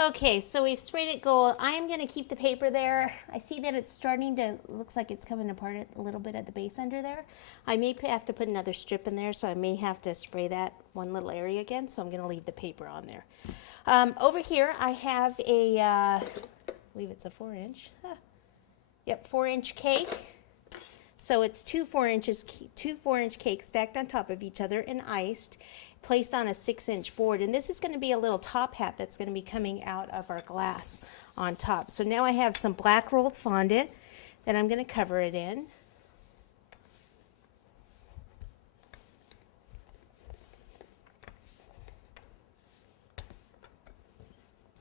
Okay, so we've sprayed it gold. I am going to keep the paper there. I see that it's starting to, looks like it's coming apart a little bit at the base under there. I may have to put another strip in there, so I may have to spray that one little area again, so I'm going to leave the paper on there. Over here, I have a, I believe it's a 4-inch. Yep, 4-inch cake. So it's two 4-inch cakes stacked on top of each other and iced, placed on a 6-inch board. And this is going to be a little top hat that's going to be coming out of our glass on top. So now I have some black rolled fondant that I'm going to cover it in.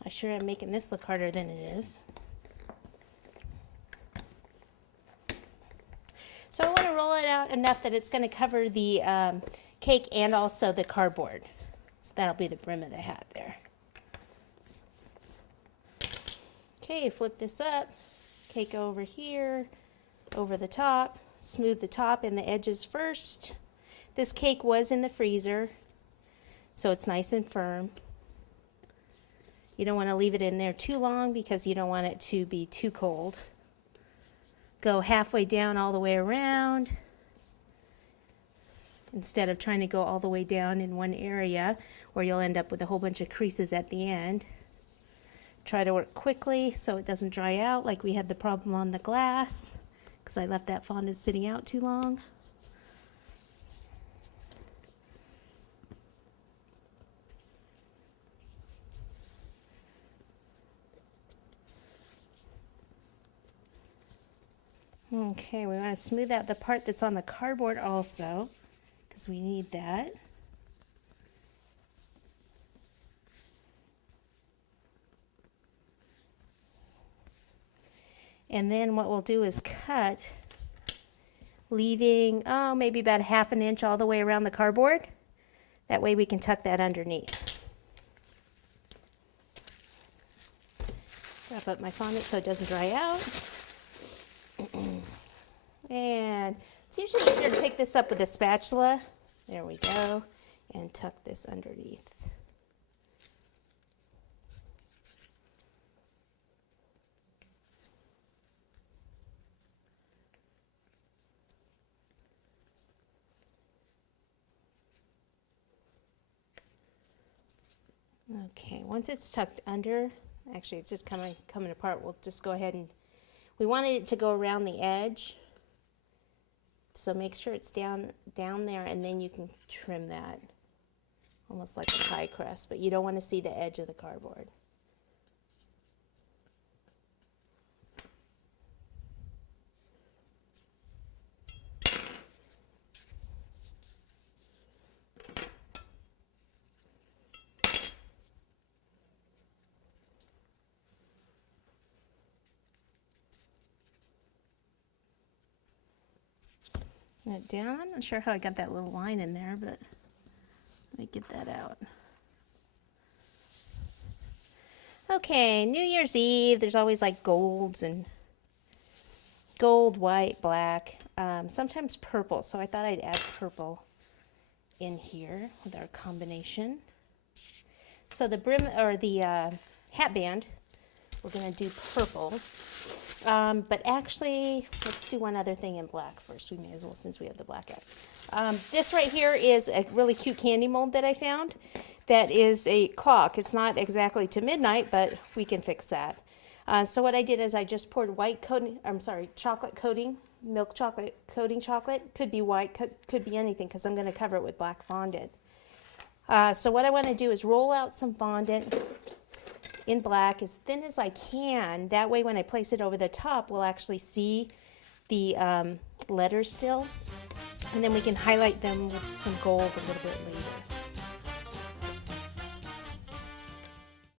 I sure am making this look harder than it is. So I want to roll it out enough that it's going to cover the cake and also the cardboard. So that'll be the brim of the hat there. Okay, flip this up. Cake over here, over the top. Smooth the top and the edges first. This cake was in the freezer, so it's nice and firm. You don't want to leave it in there too long because you don't want it to be too cold. Go halfway down all the way around instead of trying to go all the way down in one area where you'll end up with a whole bunch of creases at the end. Try to work quickly so it doesn't dry out like we had the problem on the glass because I left that fondant sitting out too long. Okay, we want to smooth out the part that's on the cardboard also, because we need that. And then what we'll do is cut, leaving, maybe about 1/2 inch all the way around the cardboard. That way we can tuck that underneath. Wrap up my fondant so it doesn't dry out. And it's usually easier to pick this up with a spatula. There we go. And tuck this underneath. Okay, once it's tucked under, actually it's just coming apart, we'll just go ahead and, we wanted it to go around the edge. So make sure it's down there, and then you can trim that, almost like a pie crust, but you don't want to see the edge of the cardboard. Down. I'm not sure how I got that little line in there, but let me get that out. Okay, New Year's Eve, there's always like golds and gold, white, black, sometimes purple. So I thought I'd add purple in here with our combination. So the brim, or the hat band, we're going to do purple. But actually, let's do one other thing in black first. We may as well, since we have the black out. This right here is a really cute candy mold that I found. That is a clock. It's not exactly to midnight, but we can fix that. So what I did is I just poured chocolate coating, milk chocolate coating chocolate. Could be white, could be anything, because I'm going to cover it with black fondant. So what I want to do is roll out some fondant in black as thin as I can. That way when I place it over the top, we'll actually see the letters still. And then we can highlight them with some gold a little bit later.